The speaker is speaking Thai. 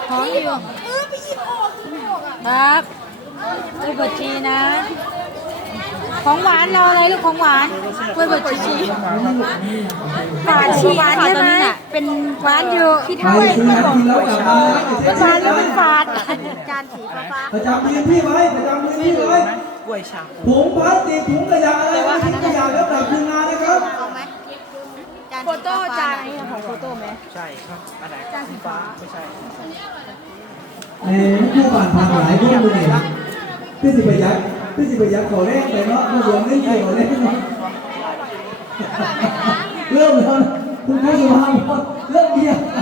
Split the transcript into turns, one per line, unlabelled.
หอมอยู่ครับกล้วยบดชีนะ ของหวานเราอะไรลูกของหวานกล้วยบดชีหวานชีหวานใช่ไหมเป็นหวานอยู่ที่
ใคร
เท่าไหร่
ซื้อของกินแล้วกลับมานะ
เป็นหวานแล้วมันฝาดจานสีฟ้า
ประจำพื้นที่ไว้ประจำพื้นที่ไว้
กล้วยชา
ถุงพลาสติกถุงขยะอะไรทิ้งขยะแล้วกลับคืนมานะครับ
เอาไหมโฟโต้จานนี้ของโฟโต้ไหม
ใช่ครับอันไหนจานสีฟ้าไม่ใช่
ผู้ผ่านหลายผู้ดูนี่พี่สิบยักษ์ขอแรกไปเนาะผู้หลวงเล่นเกี่ยวเล่นเนาะเริ่มแล้วคุณครูสุภาพเริ่มเกี่ยว